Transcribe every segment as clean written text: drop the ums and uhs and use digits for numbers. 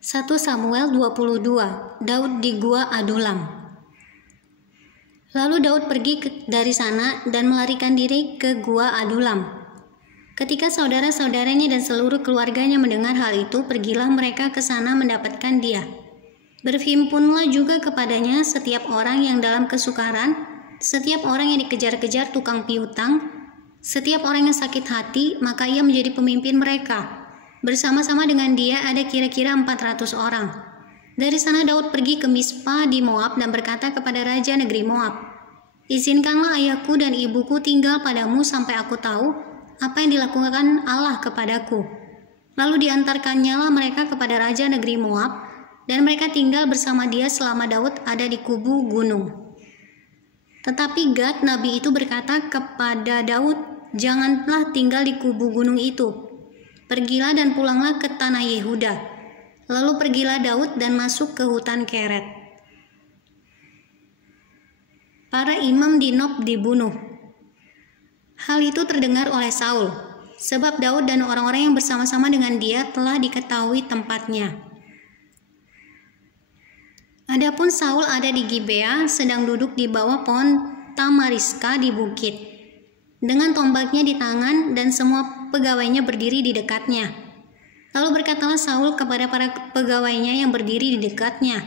1 Samuel 22. Daud di Gua Adulam. Lalu Daud pergi dari sana dan melarikan diri ke Gua Adulam. Ketika saudara-saudaranya dan seluruh keluarganya mendengar hal itu, pergilah mereka ke sana mendapatkan dia. Berhimpunlah juga kepadanya setiap orang yang dalam kesukaran, setiap orang yang dikejar-kejar tukang piutang, setiap orang yang sakit hati, maka ia menjadi pemimpin mereka. Bersama-sama dengan dia ada kira-kira 400 orang. Dari sana Daud pergi ke Mispa di Moab dan berkata kepada raja negeri Moab, "Izinkanlah ayahku dan ibuku tinggal padamu sampai aku tahu apa yang dilakukan Allah kepadaku." Lalu diantarkannyalah mereka kepada raja negeri Moab, dan mereka tinggal bersama dia selama Daud ada di kubu gunung. Tetapi Gad nabi itu berkata kepada Daud, "Janganlah tinggal di kubu gunung itu. Pergilah dan pulanglah ke tanah Yehuda." Lalu pergilah Daud dan masuk ke hutan Keret. Para imam di Nob dibunuh. Hal itu terdengar oleh Saul, sebab Daud dan orang-orang yang bersama-sama dengan dia telah diketahui tempatnya. Adapun Saul ada di Gibea, sedang duduk di bawah pohon tamariska di bukit, dengan tombaknya di tangan dan semua pegawainya berdiri di dekatnya. Lalu berkatalah Saul kepada para pegawainya yang berdiri di dekatnya,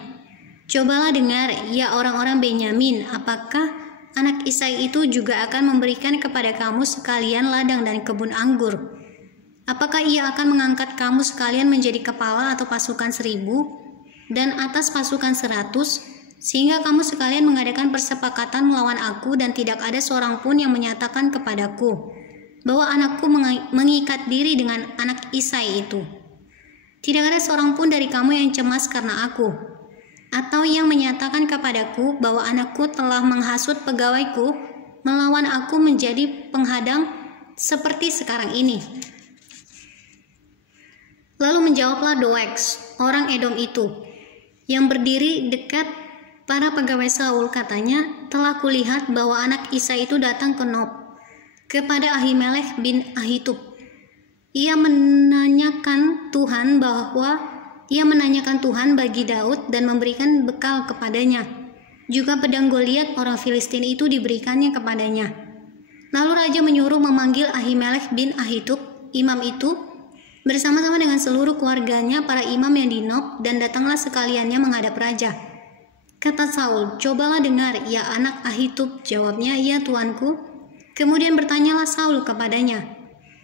"Cobalah dengar, ya orang-orang Benyamin, apakah anak Isai itu juga akan memberikan kepada kamu sekalian ladang dan kebun anggur? Apakah ia akan mengangkat kamu sekalian menjadi kepala atau pasukan 1000 dan atas pasukan 100, sehingga kamu sekalian mengadakan persepakatan melawan aku dan tidak ada seorang pun yang menyatakan kepadaku bahwa anakku mengikat diri dengan anak Isai itu? Tidak ada seorang pun dari kamu yang cemas karena aku, atau yang menyatakan kepadaku bahwa anakku telah menghasut pegawaiku melawan aku menjadi penghadang seperti sekarang ini." Lalu menjawablah Doeg, orang Edom itu, yang berdiri dekat para pegawai Saul, katanya, "Telah kulihat bahwa anak Isai itu datang ke Nob kepada Ahimelech bin Ahitub. Ia menanyakan Tuhan bagi Daud dan memberikan bekal kepadanya. Juga pedang Goliat orang Filistin itu diberikannya kepadanya." Lalu raja menyuruh memanggil Ahimelech bin Ahitub, imam itu, bersama-sama dengan seluruh keluarganya, para imam yang di Nob, dan datanglah sekaliannya menghadap raja. Kata Saul, "Cobalah dengar, ya anak Ahitub." Jawabnya, "Ya tuanku." Kemudian bertanyalah Saul kepadanya,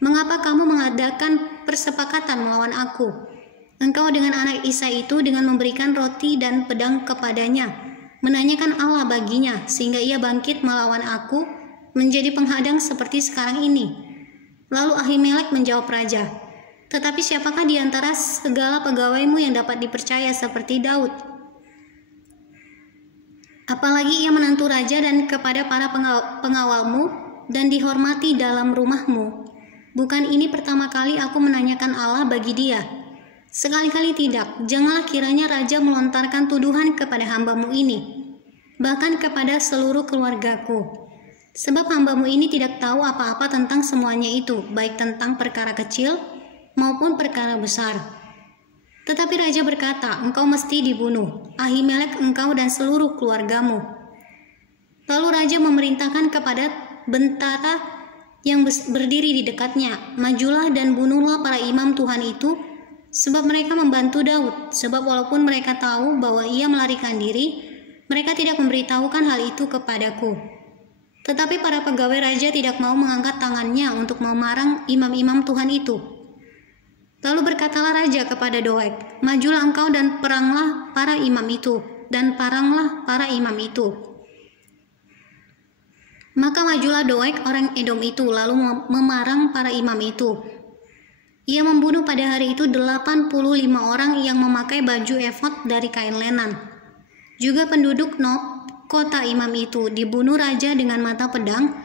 "Mengapa kamu mengadakan persepakatan melawan aku? Engkau dengan anak Isai itu dengan memberikan roti dan pedang kepadanya, menanyakan Allah baginya, sehingga ia bangkit melawan aku menjadi penghadang seperti sekarang ini." Lalu Ahimelech menjawab raja, "Tetapi siapakah di antara segala pegawaimu yang dapat dipercaya seperti Daud? Apalagi ia menantu raja dan kepada para pengawalmu dan dihormati dalam rumahmu. Bukan ini pertama kali aku menanyakan Allah bagi dia. Sekali-kali tidak, janganlah kiranya raja melontarkan tuduhan kepada hambamu ini, bahkan kepada seluruh keluargaku. Sebab hambamu ini tidak tahu apa-apa tentang semuanya itu, baik tentang perkara kecil maupun perkara besar." Tetapi raja berkata, "Engkau mesti dibunuh, Ahimelech, engkau dan seluruh keluargamu." Lalu raja memerintahkan kepada bentara yang berdiri di dekatnya, "Majulah dan bunuhlah para imam Tuhan itu, sebab mereka membantu Daud. Sebab walaupun mereka tahu bahwa ia melarikan diri, mereka tidak memberitahukan hal itu kepadaku." Tetapi para pegawai raja tidak mau mengangkat tangannya untuk memarang imam-imam Tuhan itu. Lalu berkatalah raja kepada Doeg, "Majulah engkau dan peranglah para imam itu, dan paranglah para imam itu." Maka majulah Doeg orang Edom itu, lalu memarang para imam itu. Ia membunuh pada hari itu 85 orang yang memakai baju efod dari kain lenan. Juga penduduk Nob, kota imam itu, dibunuh raja dengan mata pedang,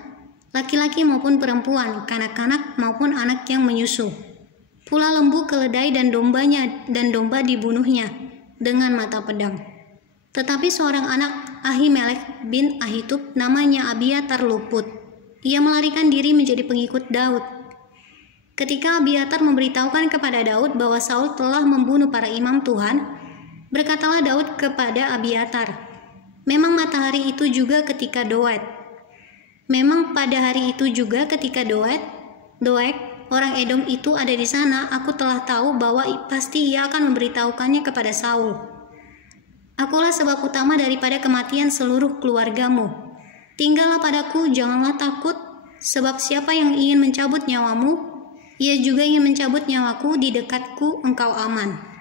laki-laki maupun perempuan, kanak-kanak maupun anak yang menyusu. Pula lembu, keledai, dan domba dibunuhnya dengan mata pedang. Tetapi seorang anak Ahimelech bin Ahitub, namanya Abiatar, luput. Ia melarikan diri menjadi pengikut Daud. Ketika Abiatar memberitahukan kepada Daud bahwa Saul telah membunuh para imam Tuhan, berkatalah Daud kepada Abiatar, memang matahari itu juga ketika Doeg. Memang pada hari itu juga ketika Doeg, orang Edom itu ada di sana, aku telah tahu bahwa pasti ia akan memberitahukannya kepada Saul. Akulah sebab utama daripada kematian seluruh keluargamu. Tinggallah padaku, janganlah takut, sebab siapa yang ingin mencabut nyawamu, ia juga ingin mencabut nyawaku, di dekatku engkau aman.